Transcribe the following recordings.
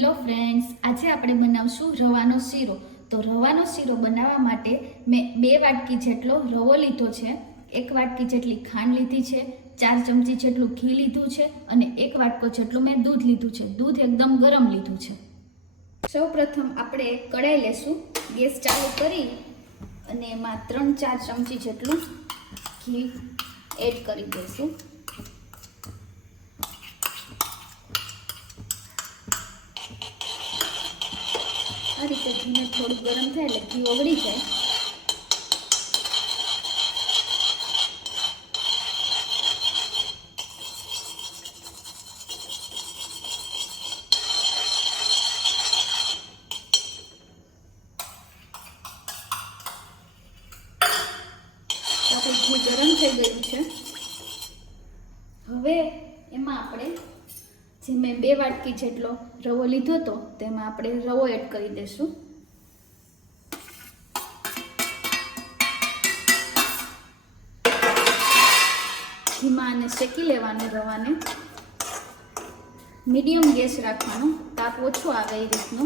Hello friends, આજે આપણે બનાવશું રવાનો શીરો. તો રવાનો શીરો બનાવવા માટે મેં 2 વાટકી જેટલો રવો લીધો છે, 1 વાટકી જેટલી ખાંડ લીધી છે, 4 ચમચી જેટલું ઘી લીધું છે અને 1 વાટકો જેટલું મેં દૂધ લીધું છે. દૂધ એકદમ ગરમ લીધું છે. સૌપ્રથમ આપણે કઢાઈ લેશું. ગેસ ચાલુ કરી અને એમાં 3-4 ચમચી જેટલું ઘી એડ કરી દઈશું. આ રીતે ઘીને થોડું ગરમ થાય એટલે ઘી ઓગળી જાય. ઘી ગરમ થઈ ગયું છે. હવે એમાં આપણે જે મેં 2 વાટકી જેટલો રવો લીધો હતો તેમાં આપણે રવો એડ કરી દઈશું. ઘીમાં આને શેકી લેવાનું. રવાને મીડિયમ ગેસ રાખવાનો, તાપ ઓછો આવે એ રીતનો.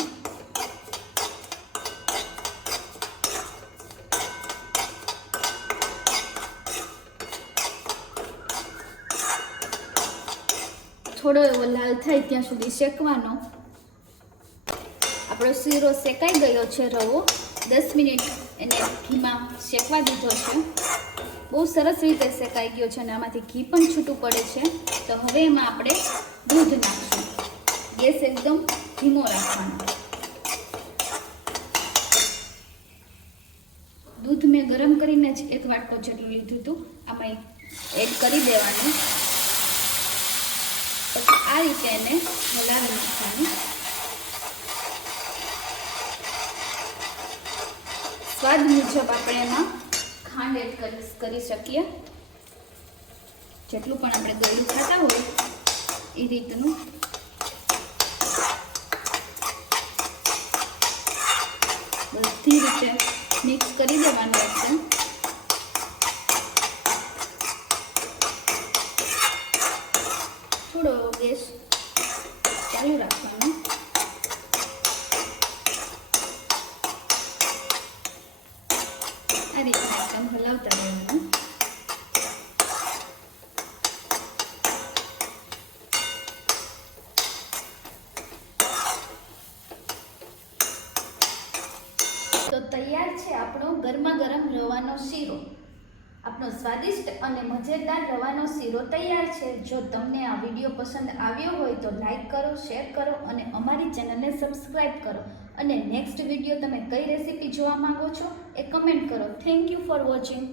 થોડો એવો લાલ થાય ત્યાં સુધી શેકવાનો. આપણો શીરો શેકાઈ ગયો છે. રવો 10 મિનિટ એને ઘીમાં શેકવા દીધો છે. બહુ સરસ રીતે શેકાઈ ગયો છે અને આમાંથી ઘી પણ છૂટું પડે છે. તો હવે એમાં આપણે દૂધ નાખીશું. ગેસ એકદમ ધીમો રાખવાનો. દૂધ મેં ગરમ કરીને જ 1 વાટકો જેટલું લીધું હતું. આમાં એડ કરી દેવાનું. પછી આ રીતે એને હલાવી નાખવાનું. સ્વાદ મુજબ આપણે એમાં ખાંડ એડ કરી શકીએ. જેટલું પણ આપણે ગળ્યું ખાતા હોય એ રીતનું. બધી રીતે મિક્સ કરી દેવાનું એકદમ. થોડો ગેસ ચાલુ રાખવાનો. આ રીતના એકદમ હલાવતા રહેવાનું. તો તૈયાર છે આપણો ગરમા ગરમ રવાનો શીરો. આપણો સ્વાદિષ્ટ અને મજેદાર રવાનો શીરો તૈયાર છે. જો તમને આ વિડીયો પસંદ આવ્યો હોય તો લાઈક કરો, શેર કરો અને અમારી ચેનલને સબસ્ક્રાઈબ કરો. અને નેક્સ્ટ વિડીયો તમે કઈ રેસીપી જોવા માંગો છો એ કમેન્ટ કરો. Thank you for watching.